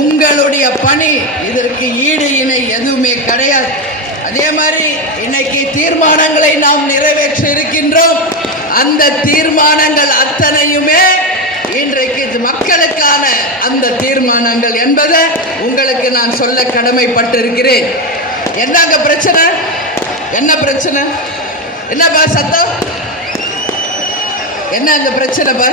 உங்களுடைய பணி. இதற்கு ஈடு இணை எதுவுமே கிடையாது. அதே மாதிரி இன்னைக்கு தீர்மானங்களை நாம் நிறைவேற்ற இருக்கின்றோம். அந்த தீர்மானங்கள் அத்தனையுமே இன்றைக்கு மக்களுக்கான அந்த தீர்மானங்கள் என்பதை உங்களுக்கு நான் சொல்ல கடமைப்பட்டிருக்கிறேன். என்னங்க பிரச்சனை? என்ன பிரச்சனை? என்னப்பா சத்தம்? என்ன அந்த பிரச்சனைப்பா?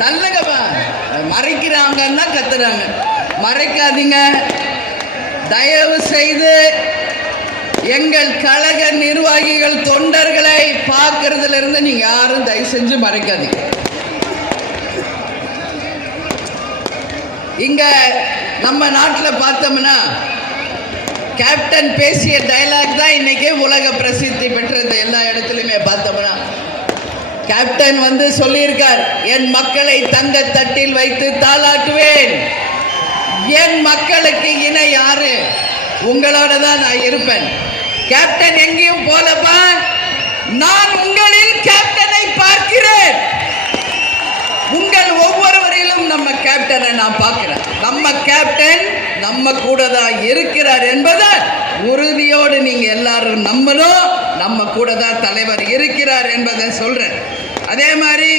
தள்ளுங்கப்பா. மறைக்கிறாங்கன்னா கத்துறாங்க. மறைக்காதீங்க தயவு செய்து. எங்கள் கழக நிர்வாகிகள் தொண்டர்களை பார்க்கறதுல இருந்து நீங்க யாரும் தயவு செஞ்சு மறைக்காதீங்க. இங்க நம்ம நாட்டில் பார்த்தோம்னா கேப்டன் பேசிய டயலாக் தான் இன்னைக்கு உலக பிரசித்தி பெற்றது. எல்லா இடத்துலையுமே பார்த்தோம்னா கேப்டன் வந்து சொல்லியிருக்கார், என் மக்களை தங்க தட்டில் வைத்து தாளாட்டுவேன். என் மக்களுக்கு இணை யாரு? உங்களோட தான் நான் இருப்பேன். கேப்டன் எங்கேயும் போலப்பா. நான் உங்களில் கேப்டனை பார்க்கிறேன். உங்கள் ஒவ்வொருவரிலும் நம்ம கேப்டனை நான் பார்க்கிறேன். நம்ம கேப்டன் நம்ம கூட தான் இருக்கிறார் என்பதை உறுதியோடு நீங்க எல்லாரும் நம்பணும். நம்ம கூட தான் தலைவர் இருக்கிறார் என்பதை சொல்றேன். அதே மாதிரி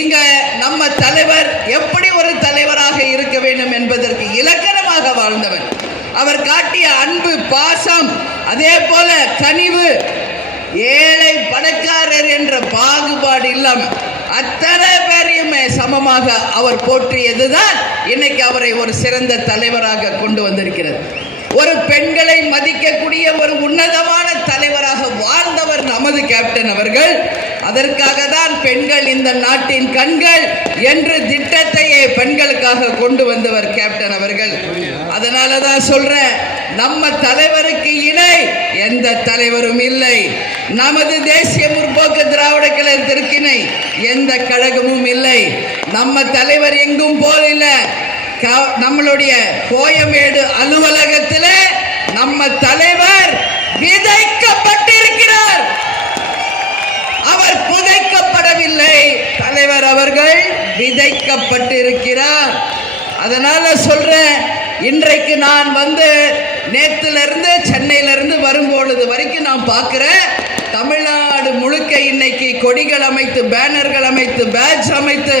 இங்க நம்ம தலைவர் எப்படி ஒரு தலைவராக இருக்க வேண்டும் என்பதற்கு இலக்கணமாக வாழ்ந்தவர். அவர் காட்டிய அன்பு, பாசம், அதே போல கனிவு, ஏழை பணக்காரர் என்ற பாகுபாடு இல்லாமல் அத்தனை பேரையுமே சமமாக அவர் போற்றியதுதான் இன்னைக்கு அவரை ஒரு சிறந்த தலைவராக கொண்டு வந்திருக்கிறது. ஒரு பெண்களை மதிக்கக்கூடிய ஒரு உன்னதமான தலைவராக வாழ்ந்தவர் நமது கேப்டன் அவர்கள். அதற்காக தான் பெண்கள் இந்த நாட்டின் கண்கள் என்று திட்டத்தையே பெண்களுக்காக கொண்டு வந்தவர் கேப்டன் அவர்கள். அதனால தான் சொல்றேன், நம்ம தலைவருக்கு இணை எந்த தலைவரும் இல்லை. நமது தேசிய முற்போக்கு திராவிட கழகத்திற்கு இணை எந்த கழகமும் இல்லை. நம்ம தலைவர் எங்கும் போல நம்மளுடைய கோயம்பேடு அலுவலகத்தில் நம்ம தலைவர் விதைக்கப்பட்டிருக்கிறார். அவர் புதைக்கப்படவில்லை. தலைவர் அவர்கள் விதைக்கப்பட்டிருக்கிறார். அதனால சொல்றேன், இன்றைக்கு நான் வந்து நேற்றிலிருந்து சென்னையிலிருந்து வரும்பொழுது வரைக்கும் நான் பார்க்கிறேன், தமிழ்நாடு முழுக்க இன்னைக்கு கொடிகள் அமைத்து, பேனர்கள் அமைத்து, பேட்ச் அமைத்து,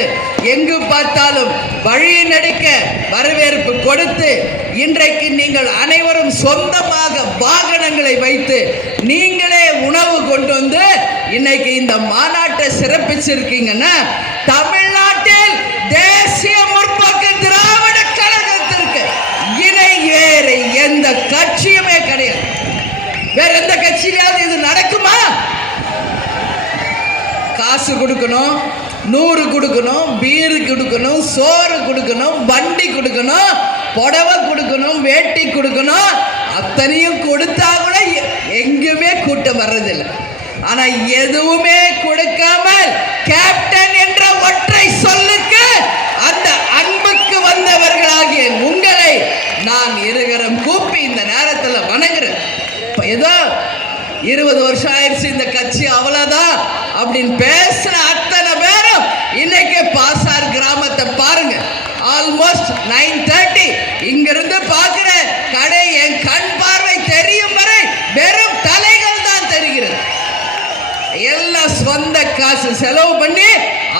எங்கு பார்த்தாலும் வழியை நடிக்க வரவேற்பு கொடுத்து, இன்றைக்கு நீங்கள் அனைவரும் சொந்தமாக வாகனங்களை வைத்து நீங்களே உணவு கொண்டு வந்து இன்னைக்கு இந்த மாநாட்டை சிறப்பிச்சிருக்கீங்கன்னா, தமிழ்நாட்டில் தேசிய முற்போக்கு திராவிட கழகத்திற்கு இணை வேறு எந்த கட்சியுமே கிடையாது. வேற எந்த கட்சியிலாவது இது நடக்குமா? காசு கொடுக்கணும், 100 கொடுக்கணும், பீரு கொடுக்கணும், சோறு கொடுக்கணும், வண்டி கொடுக்கணும், புடவை கொடுக்கணும், வேட்டி கொடுக்கணும். அத்தனையும் கொடுத்தா கூட எங்குமே கூட்டம் வர்றதில்லை. ஆனா எதுவுமே கொடுக்காமல் கேப்டன் என்ற ஒற்றை சொல்லுக்கு அந்த அன்புக்கு வந்தவர்களாகிய உங்களை நான் இருகரம் கூப்பி இந்த நேரத்தில் வணங்குறேன். ஏதோ 20 வருஷம் ஆயிடுச்சு இந்த கட்சி அவ்வளவுதான் அப்படின்னு பேசின அத்தனை பேரும் இன்னைக்கு பாசார் கிராமத்தை பாருங்க. ஆல்மோஸ்ட் 9:30 இங்கிருந்து பார்க்கிற கடை என் கண் பார்வை தெரியும் வரை வெறும் தலைகள் தான் தெரிகிறது. எல்லாம் சொந்த காசு செலவு பண்ணி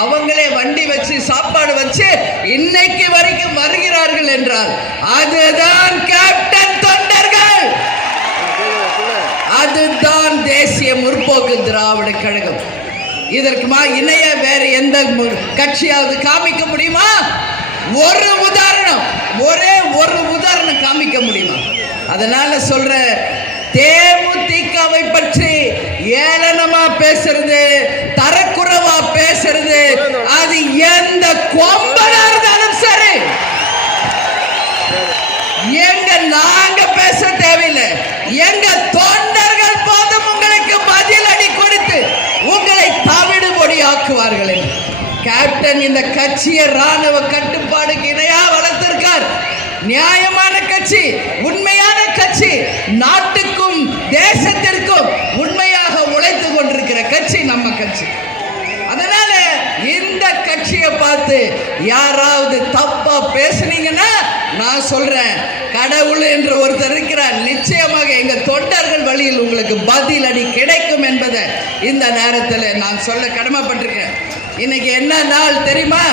அவங்களே வண்டி வச்சு சாப்பாடு வச்சு இன்னைக்கு வரைக்கும் வருகிறார்கள் என்றால் அதுதான் கேப்டன் தொண்டர்கள். அதுதான் தேசிய முற்போக்கு திராவிட கழகம். இதற்கு இணைய வேற எந்த கட்சியாவது காமிக்க முடியுமா? ஒரு உதாரணம், ஒரே ஒரு உதாரணம் காமிக்க முடியுமா? அதனால சொல்ற, தேமுதிகவை பற்றி ஏளனமா பேசுறது, தரக்குறைவா பேசுறது, அது எந்த கொம்பனா இருந்தாலும் சரி, எங்க நாங்க பேச தேவையில்லை. எங்க தொண்டர்கள் போதும் உங்களுக்கு பதிலடி கொடுத்து உங்களை உருவாக்குவார்கள். கேப்டன் இந்த கட்சியை ராணுவ கட்டுப்பாடுக்கு இணையா வளர்த்திருக்கார். நியாயமான கட்சி, உண்மையான கட்சி, நாட்டுக்கும் தேசத்திற்கும் உண்மையாக உழைத்து கொண்டிருக்கிற கட்சி நம்ம கட்சி. அதனால இந்த கட்சியை பார்த்து யாராவது தப்பா பேசுனீங்கன்னா நான் சொல்றேன், கடவுள் என்று ஒருத்தர் இருக்கிறார். நிச்சயமாக எங்க தொண்டர்கள் வழியில் உங்களுக்கு பதில் அடி கிடைக்கும் என்பதை இந்த நேரத்தில் நான் சொல்ல கடமைப்பட்டிருக்கேன். இன்னைக்கு என்ன நாள் தெரியுமா?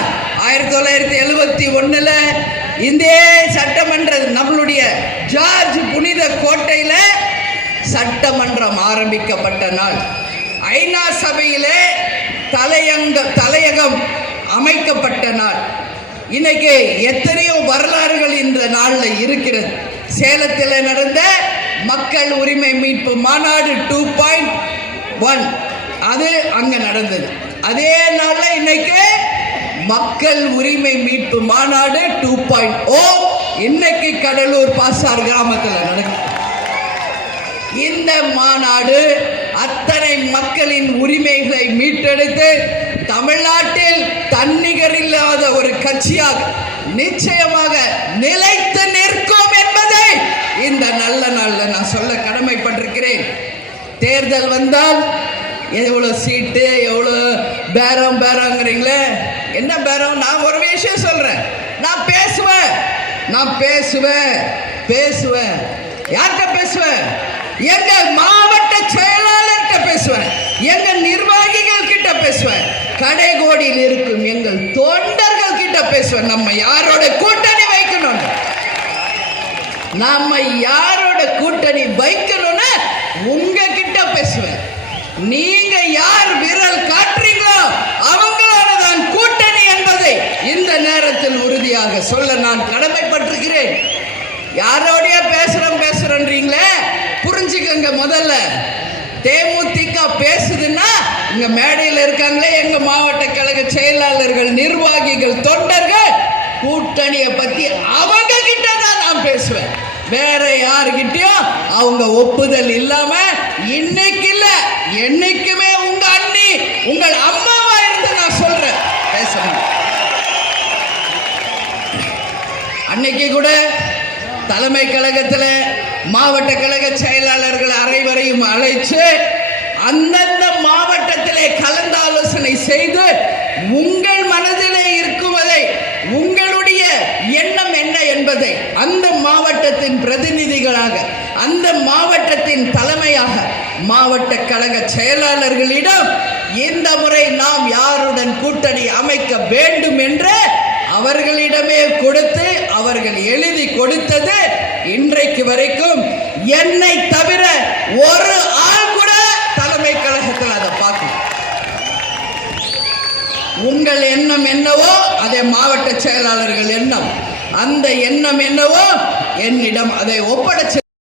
1971 இந்திய சட்டமன்ற நம்மளுடைய ஜார்ஜ் புனித கோட்டையில சட்டமன்றம் ஆரம்பிக்கப்பட்ட நாள். ஐநா சபையிலே தலையகம் அமைக்கப்பட்ட நாள். இன்னைக்கு எத்தனையோ வரலாறுகள் இந்த நாளில் இருக்கிறது. சேலத்தில் நடந்த மக்கள் உரிமை மீட்பு மாநாடு 2.1 அது அங்க நடந்தது. அதே நாள்ல இன்னைக்கு மக்கள் உரிமை மீட்பு மாநாடு 2.0 இன்னைக்கு கடலூர் பாசார் கிராமத்தில் நடக்குது. இந்த மாநாடு அத்தனை மக்களின் உரிமைகளை மீட்டெடுத்து தமிழ்நாட்டில் தன்னிகர் இல்லாத ஒரு கட்சியாக நிச்சயமாக நிலைத்து நிற்கும் என்பதை இந்த நல்ல நாளில் நான் சொல்ல கடமைப்பட்டிருக்கிறேன். தேர்தல் வந்தால் எவ்வளோ சீட்டு, எவ்வளோ பேரங்கிறீங்களே, என்ன பேரம்? நான் ஒரு விஷயம் சொல்றேன், நான் பேசுவேன். யார்கிட்ட பேசுவேன்? எங்க மாவட்ட செயலாளர்கிட்ட பேசுவேன், எங்க நிர்வாகிகள் கிட்ட பேசுவேன், கடைகோடியில் இருக்கும் எங்கள் தொண்டர்கள் கிட்ட பேசுவேன். நம்ம யாரோட கூட்டணி வைக்கணும், உங்க கிட்ட பேசுவேன். நீங்க யார் விரல் காட்டுறீங்களோ அவங்களோட தான் கூட்டணி என்பதை இந்த நேரத்தில் உறுதியாக சொல்ல நான் கடமைப்பட்டிருக்கிறேன். யாரோடைய பேசுறேன்றீங்களே, புரிஞ்சுக்கங்க. முதல்ல தேமுதிக பேசுதுன்னா இங்க மேடையில் இருக்காங்களே எங்க மாவட்ட கழக செயலாளர்கள், நிர்வாகிகள், தொண்டர்கள், கூட்டணியை பத்தி அவங்க கிட்ட தான் நான் பேசுவேன். வேற யாருகிட்டயும் அவங்க ஒப்புதல் இல்லாம இன்னைக்கு இல்ல என்னைக்குமே உங்க அண்ணி, உங்கள் அம்மாவா இருந்து நான் சொல்றேன் பேசுறேன். அன்னைக்கு கூட தலைமை கழகத்தில் மாவட்ட கழக செயலாளர்கள் அனைவரையும் அழைச்சு அந்தந்த மாவட்டத்திலே கலந்தாலோசனை செய்து உங்கள் மனதிலே இருக்குவதை, உங்களுடைய எண்ணம் என்ன என்பதை அந்த மாவட்டத்தின் பிரதிநிதிகளாக, அந்த மாவட்டத்தின் தலைமையாக மாவட்ட கழக செயலாளர்களிடம் இந்த முறை நாம் யாருடன் கூட்டணி அமைக்க வேண்டும் என்று அவர்களிடமே கொடுத்து அவர்கள் எழுதி கொடுத்தது இன்றைக்கு வரைக்கும் என்னை தவிர ஒரு ஆள் கூட தலைமை கழகத்தில் அதை பார்க்கணும். உங்கள் எண்ணம் என்னவோ அதே மாவட்ட செயலாளர்கள் எண்ணம், அந்த எண்ணம் என்னவோ என்னிடம் அதை ஒப்படைச்சு